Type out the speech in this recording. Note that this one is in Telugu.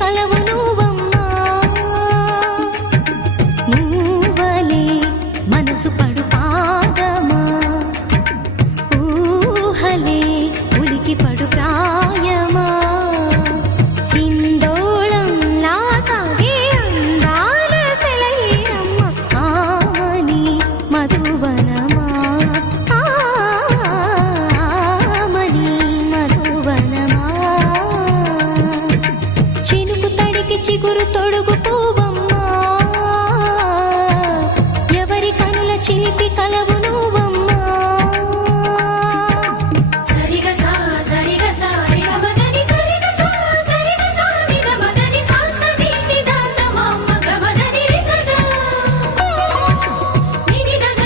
కలవు నువ్వమ్మా నువ్వలే మనసు పడు పాదమా ఊహలే ఉలికి పడు ప్రాయమా హిందోళంలా సాగే అందాల సెలయేరమ్మ ఆమని మధువనమా ఆమని మధువనమా చినుకు తడికి చిగురు తొడుగు పువ్వమ్మా ఎవరి కనుల చిలిపి కలవు